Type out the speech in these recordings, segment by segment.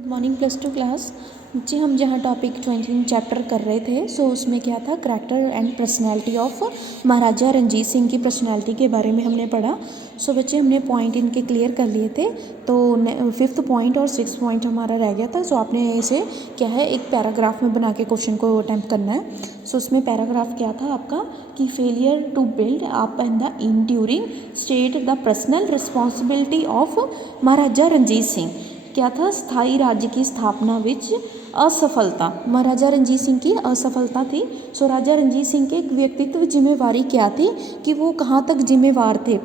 Good morning +2 class. बच्चे हम जहाँ टॉपिक 20 चैप्टर कर रहे थे सो उसमें क्या था, character and personality of Maharaja Ranjit Singh की पर्सनैलिटी के बारे में हमने पढ़ा। सो बच्चे हमने पॉइंट इनके क्लियर कर लिए थे, तो 5th पॉइंट और 6th पॉइंट हमारा रह गया था। सो आपने इसे क्या है एक पैराग्राफ में बना के क्वेश्चन को अटैम्प्ट करना है। सो उसमें पैराग्राफ क्या था आपका कि failure to build up and the enduring state the personal responsibility of Maharaja Ranjit Singh. क्या था, स्थाई राज्य की स्थापना विच असफलता, महाराजा रंजीत सिंह की असफलता थी। सो राजा रंजीत सिंह के व्यक्तित्व जिम्मेवारी क्या थी कि वो कहाँ तक जिम्मेवार थे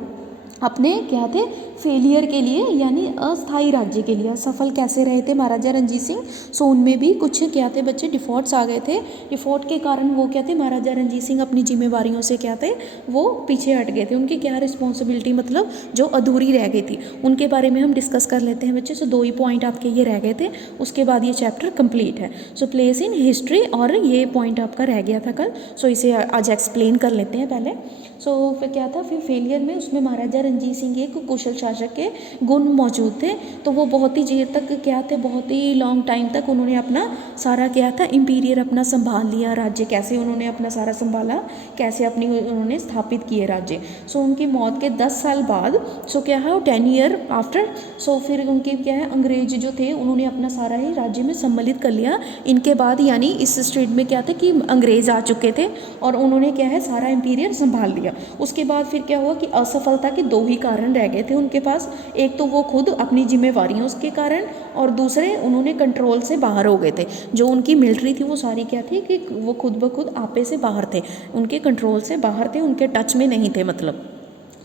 अपने क्या थे फेलियर के लिए, यानी अस्थाई राज्य के लिए। असफल कैसे रहे थे महाराजा रंजीत सिंह, सो उनमें भी कुछ क्या थे बच्चे डिफॉल्ट्स आ गए थे। डिफॉल्ट के कारण वो क्या थे, महाराजा रंजीत सिंह अपनी जिम्मेवारियों से क्या थे वो पीछे हट गए थे। उनकी क्या रिस्पॉन्सिबिलिटी मतलब जो अधूरी रह गई थी उनके बारे में हम डिस्कस कर लेते हैं बच्चे। सो 2 ही पॉइंट आपके ये रह गए थे, उसके बाद ये चैप्टर कंप्लीट है। सो प्लेस इन हिस्ट्री, और ये पॉइंट आपका रह गया था कल, सो इसे आज एक्सप्लेन कर लेते हैं पहले। सो फिर क्या था, फिर फेलियर में उसमें महाराजा रंजीत सिंह एक कुशल शासक के गुण मौजूद थे। तो वो बहुत ही देर तक क्या थे, बहुत ही लॉन्ग टाइम तक उन्होंने अपना सारा क्या था इंपीरियर अपना संभाल लिया। राज्य कैसे उन्होंने अपना सारा संभाला, कैसे अपनी उन्होंने स्थापित किए राज्य। सो उनकी मौत के 10 साल बाद, सो क्या है 10 ईयर आफ्टर, सो फिर उनके क्या है अंग्रेज जो थे उन्होंने अपना सारा ही राज्य में सम्मिलित कर लिया। इनके बाद यानी इस स्टेट में क्या था कि अंग्रेज आ चुके थे और उन्होंने क्या है सारा इंपीरियर संभाल लिया। उसके बाद फिर क्या हुआ कि असफलता के 2 ही कारण रह गए थे उनके पास। एक तो वो खुद अपनी जिम्मेवारियों के कारण, और दूसरे उन्होंने कंट्रोल से बाहर हो गए थे। जो उनकी मिलिट्री थी वो सारी क्या थी कि वो खुद ब खुद आपे से बाहर थे, उनके कंट्रोल से बाहर थे, उनके टच में नहीं थे मतलब।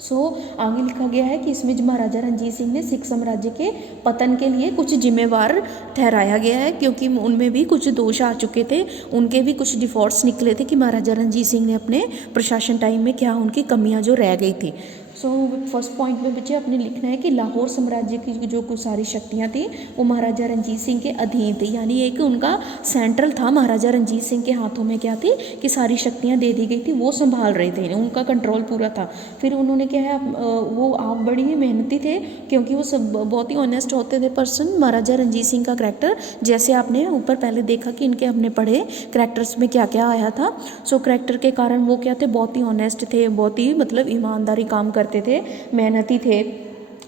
सो आगे लिखा गया है कि इसमें महाराजा रंजीत सिंह ने सिख साम्राज्य के पतन के लिए कुछ जिम्मेवार ठहराया गया है, क्योंकि उनमें भी कुछ दोष आ चुके थे, उनके भी कुछ डिफॉल्ट्स निकले थे कि महाराजा रंजीत सिंह ने अपने प्रशासन टाइम में क्या उनकी कमियां जो रह गई थी। सो फर्स्ट पॉइंट में बच्चे अपने लिखना है कि लाहौर साम्राज्य की जो कुछ सारी शक्तियाँ थी वो महाराजा रंजीत सिंह के अधीन थी, यानी एक उनका सेंट्रल था। महाराजा रंजीत सिंह के हाथों में क्या थी कि सारी शक्तियाँ दे दी गई थी, वो संभाल रहे थे, उनका कंट्रोल पूरा था। फिर उन्होंने क्या है वो आप बड़ी ही मेहनती थे, क्योंकि वो सब बहुत ही ऑनेस्ट होते थे पर्सन। महाराजा रंजीत सिंह का करैक्टर जैसे आपने ऊपर पहले देखा कि इनके हमने पढ़े करैक्टर्स में क्या क्या आया था। सो करैक्टर के कारण वो क्या थे, बहुत ही ऑनेस्ट थे, बहुत ही मतलब ईमानदारी काम करते थे, मेहनती थे,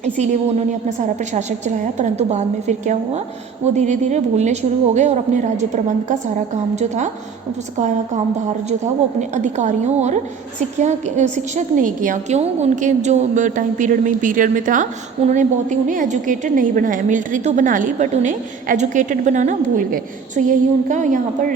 इसीलिए वो उन्होंने अपना सारा प्रशासक चलाया। परंतु बाद में फिर क्या हुआ, वो धीरे धीरे भूलने शुरू हो गए और अपने राज्य प्रबंध का सारा काम जो था, उसका काम भार जो था वो अपने अधिकारियों और शिक्षक नहीं किया। क्यों, उनके जो टाइम पीरियड में था उन्होंने बहुत ही उन्हें एजुकेटेड नहीं बनाया। मिलिट्री तो बना ली बट उन्हें एजुकेटेड बनाना भूल गए। सो यही उनका यहाँ पर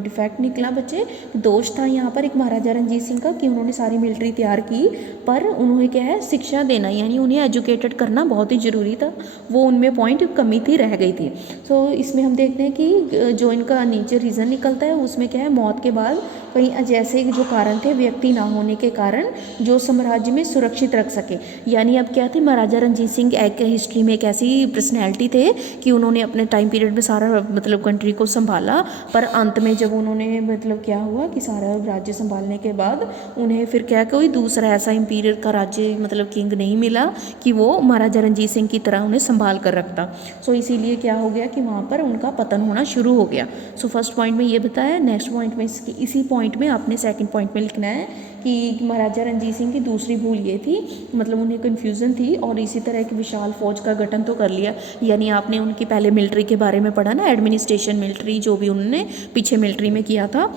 डिफेक्ट निकला बच्चे, दोष था यहाँ पर एक महाराजा रंजीत सिंह का कि उन्होंने सारी मिलिट्री तैयार की पर उन्होंने क्या है शिक्षा देना, यानी उन्हें एजुकेटेड करना बहुत ही ज़रूरी था, वो उनमें पॉइंट कमी थी, रह गई थी। सो इसमें हम देखते हैं कि जो इनका नीचे रीज़न निकलता है उसमें क्या है, मौत के बाद कई ऐसे जो कारण थे व्यक्ति ना होने के कारण जो साम्राज्य में सुरक्षित रख सके। यानी अब क्या थे, महाराजा रंजीत सिंह एक हिस्ट्री में एक ऐसी पर्सनैलिटी थे कि उन्होंने अपने टाइम पीरियड में सारा मतलब कंट्री को संभाला, पर अंत में जब उन्होंने मतलब क्या हुआ कि सारा राज्य संभालने के बाद उन्हें फिर क्या कोई दूसरा ऐसा इंपीरियर का राज्य मतलब किंग नहीं मिला कि वो महाराजा रंजीत सिंह की तरह उन्हें संभाल कर रखता। सो इसीलिए क्या हो गया कि वहाँ पर उनका पतन होना शुरू हो गया। सो फर्स्ट पॉइंट में ये बताया। नेक्स्ट पॉइंट में इसी पॉइंट में आपने सेकंड पॉइंट में लिखना है कि महाराजा रंजीत सिंह की दूसरी भूल ये थी, मतलब उन्हें कन्फ्यूज़न थी और इसी तरह एक विशाल फौज का गठन तो कर लिया। यानी आपने उनकी पहले मिलिट्री के बारे में पढ़ा ना, एडमिनिस्ट्रेशन मिलिट्री जो भी उन्होंने पीछे मिलिट्री में किया था।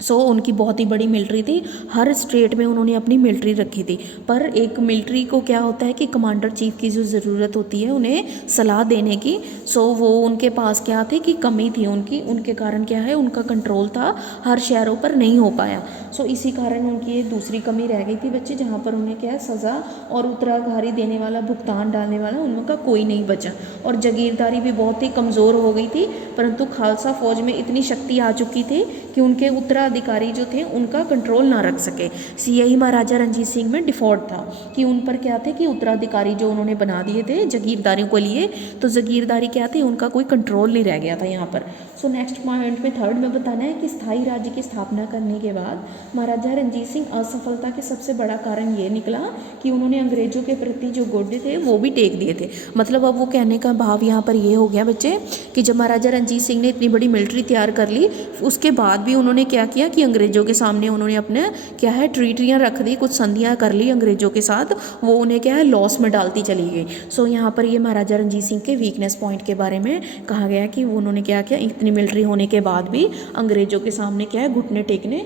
सो उनकी बहुत ही बड़ी मिलिट्री थी, हर स्टेट में उन्होंने अपनी मिलिट्री रखी थी। पर एक मिलिट्री को क्या होता है कि कमांडर चीफ की जो ज़रूरत होती है उन्हें सलाह देने की, सो वो उनके पास क्या थे कि कमी थी उनकी, उनके कारण क्या है उनका कंट्रोल था हर शहरों पर नहीं हो पाया। सो इसी कारण उनकी ये दूसरी कमी रह गई थी बच्चे, जहाँ पर उन्हें क्या है सज़ा और उत्तराधिकारी देने वाला, भुगतान डालने वाला उनका कोई नहीं बचा, और जागीरदारी भी बहुत ही कमज़ोर हो गई थी। परंतु खालसा फौज में इतनी शक्ति आ चुकी थी कि उनके उत्तराधिकारी उत्तराधिकारी जो थे उनका कंट्रोल ना रख सके। यही महाराजा रंजीत सिंह में डिफ़ॉल्ट था कि उन पर क्या थे कि उत्तराधिकारी जो उन्होंने बना दिए थे जागीरदारियों के लिए, तो जागीरदारी क्या थे, उनका कोई कंट्रोल नहीं रह गया था यहाँ पर। सो नेक्स्ट पॉइंट में थर्ड में बताना है कि स्थायी राज्य की स्थापना करने के बाद महाराजा रंजीत सिंह असफलता के सबसे बड़ा कारण ये निकला कि उन्होंने अंग्रेजों के प्रति जो गुड थे वो भी टेक दिए थे। मतलब अब वो कहने का भाव यहाँ पर ये हो गया बच्चे कि जब महाराजा रंजीत सिंह ने इतनी बड़ी मिलिट्री तैयार कर ली, उसके बाद भी उन्होंने क्या किया कि अंग्रेजों के सामने उन्होंने अपने क्या है ट्रीटियाँ रख दी, कुछ संधियाँ कर ली अंग्रेजों के साथ, वो उन्हें क्या है लॉस में डालती चली गई। सो यहाँ पर ये महाराजा रंजीत सिंह के वीकनेस पॉइंट के बारे में कहा गया कि उन्होंने क्या किया, इतनी मिलिट्री होने के बाद भी अंग्रेजों के सामने क्या है घुटने टेकने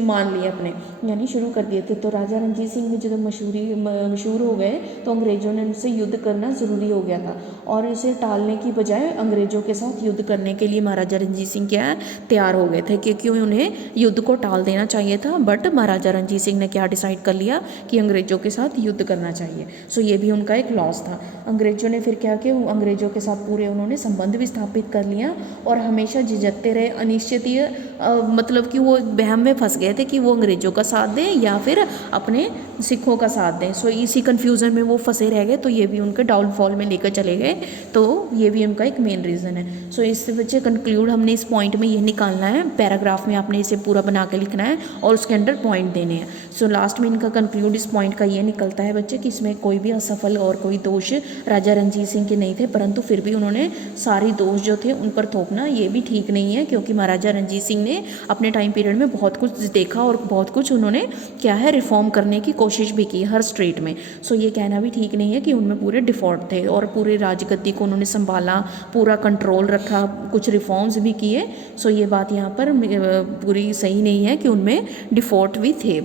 मान लिए अपने, यानी शुरू कर दिए थे। तो राजा रंजीत सिंह ने जब मशहूर हो गए तो अंग्रेजों ने उनसे युद्ध करना ज़रूरी हो गया था, और इसे टालने की बजाय अंग्रेजों के साथ युद्ध करने के लिए महाराजा रंजीत सिंह क्या है तैयार हो गए थे, क्योंकि उन्हें युद्ध को टाल देना चाहिए था। बट महाराजा रंजीत सिंह ने क्या डिसाइड कर लिया कि अंग्रेजों के साथ युद्ध करना चाहिए। सो ये भी उनका एक लॉस था। अंग्रेजों ने फिर क्या किया, अंग्रेजों के साथ पूरे उन्होंने संबंध भी स्थापित कर लिया और हमेशा झिझकते रहे, अनिश्चित मतलब कि वो वहम में फंस गए थे कि वो अंग्रेजों का साथ दें या फिर अपने सिखों का साथ दें। सो इसी कन्फ्यूज़न में वो फंसे रह गए, तो ये भी उनके डाउनफॉल में लेकर चले गए। तो ये भी उनका एक मेन रीज़न है। सो इस वजह कंक्लूड हमने इस पॉइंट में ये निकालना है, पैराग्राफ में आपने इसे पूरा बना के लिखना है और उसके अंदर पॉइंट देने हैं। सो लास्ट में इनका कंक्लूड इस पॉइंट का ये निकलता है बच्चे कि इसमें कोई भी असफल और कोई दोष राजा रंजीत सिंह के नहीं थे, परंतु फिर भी उन्होंने सारी दोष जो थे उन पर थोपना ये भी ठीक नहीं है, क्योंकि महाराजा रंजीत सिंह ने अपने टाइम पीरियड में बहुत कुछ देखा और बहुत कुछ उन्होंने क्या है रिफॉर्म करने की कोशिश भी की हर स्टेट में। सो ये कहना भी ठीक नहीं है कि उनमें पूरे डिफ़ॉल्ट थे, और पूरे राजगद्दी को उन्होंने संभाला, पूरा कंट्रोल रखा, कुछ रिफॉर्म्स भी किए। सो ये बात यहाँ पर पूरी सही नहीं है कि उनमें डिफ़ॉल्ट भी थे।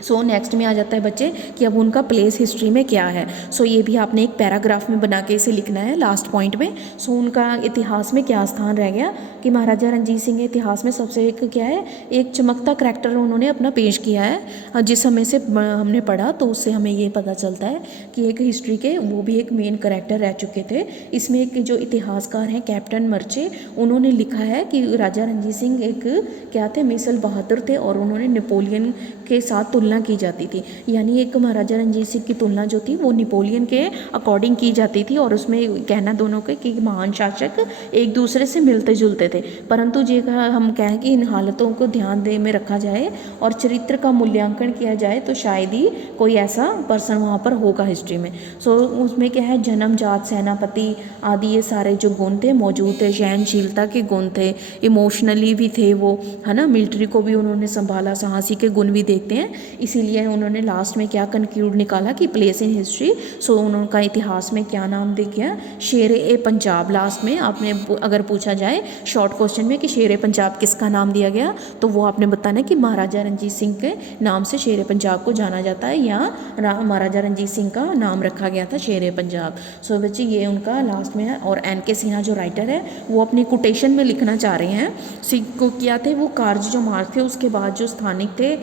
सो नेक्स्ट में आ जाता है बच्चे कि अब उनका प्लेस हिस्ट्री में क्या है। सो ये भी आपने एक पैराग्राफ में बना के इसे लिखना है लास्ट पॉइंट में। सो उनका इतिहास में क्या स्थान रह गया कि महाराजा रंजीत सिंह इतिहास में सबसे एक क्या है, एक चमकता करैक्टर उन्होंने अपना पेश किया है। जिस समय से हमने पढ़ा तो उससे हमें ये पता चलता है कि एक हिस्ट्री के वो भी एक मेन करैक्टर रह चुके थे। इसमें एक जो इतिहासकार हैं कैप्टन मर्चे, उन्होंने लिखा है कि राजा रंजीत सिंह एक क्या थे, मिसल बहादुर थे, और उन्होंने नेपोलियन के साथ तुलना की जाती थी। यानी एक महाराजा रंजीत सिंह की तुलना जो थी वो नेपोलियन के अकॉर्डिंग की जाती थी, और उसमें कहना दोनों के कि महान शासक एक दूसरे से मिलते जुलते थे। परंतु जे हम कहें कि इन हालतों को ध्यान दे में रखा जाए और चरित्र का मूल्यांकन किया जाए तो शायद ही कोई ऐसा पर्सन वहाँ पर होगा हिस्ट्री में। सो उसमें क्या है, जन्मजात सेनापति आदि ये सारे जो गुण थे मौजूद थे, सहनशीलता के गुण थे, इमोशनली भी थे वो, है ना, मिलिट्री को भी उन्होंने संभाला, साहसी के गुण भी देखते हैं। इसीलिए उन्होंने लास्ट में क्या कंक्लूड निकाला कि प्लेस इन हिस्ट्री। सो उनका इतिहास में क्या नाम दे गया, शेर ए पंजाब। लास्ट में आपने अगर पूछा जाए शॉर्ट क्वेश्चन में कि शेर ए पंजाब किसका नाम दिया गया, तो वो आपने बताना है कि महाराजा रंजीत सिंह के नाम से शेर ए पंजाब को जाना जाता है, या महाराजा रंजीत सिंह का नाम रखा गया था शेर ए पंजाब। सो बच्चे ये उनका लास्ट में है। और एन के सिन्हा जो राइटर है वो अपनी कोटेशन में लिखना चाह रहे हैं सिंह को क्या थे वो कार्य जो मार्च थे, उसके बाद जो स्थानिक थे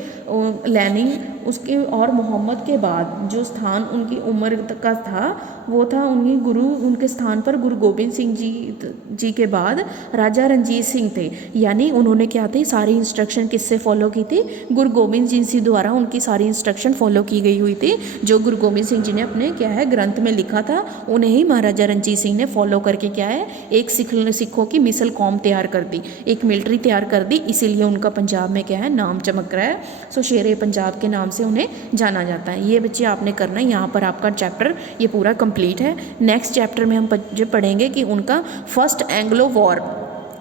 लैनिंग, उसके और मोहम्मद के बाद जो स्थान उनकी उम्र का था वो था उनकी गुरु, उनके स्थान पर गुरु गोबिंद सिंह जी के बाद राजा रंजीत सिंह थे। यानी उन्होंने क्या थी सारी इंस्ट्रक्शन किससे फॉलो की थी, गुरु गोबिंद सिंह द्वारा उनकी सारी इंस्ट्रक्शन फॉलो की गई हुई थी। जो गुरु गोबिंद सिंह जी ने अपने क्या है ग्रंथ में लिखा था उन्हें ही महाराजा रंजीत सिंह ने फॉलो करके क्या है एक सिखों की मिसल कौम तैयार कर दी, एक मिलिट्री तैयार कर दी। इसीलिए उनका पंजाब में क्या है नाम चमक रहा है। सो शेर ए पंजाब के नाम से उन्हें जाना जाता है। ये बच्चे आपने करना है। यहाँ पर आपका चैप्टर ये पूरा कंप्लीट है। नेक्स्ट चैप्टर में हम पढ़ेंगे कि उनका फर्स्ट एंग्लो वॉर,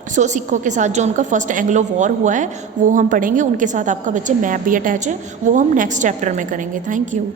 सो सिखों के साथ जो उनका फर्स्ट एंग्लो वॉर हुआ है वो हम पढ़ेंगे। उनके साथ आपका बच्चे मैप भी अटैच है, वो हम नेक्स्ट चैप्टर में करेंगे। Thank you.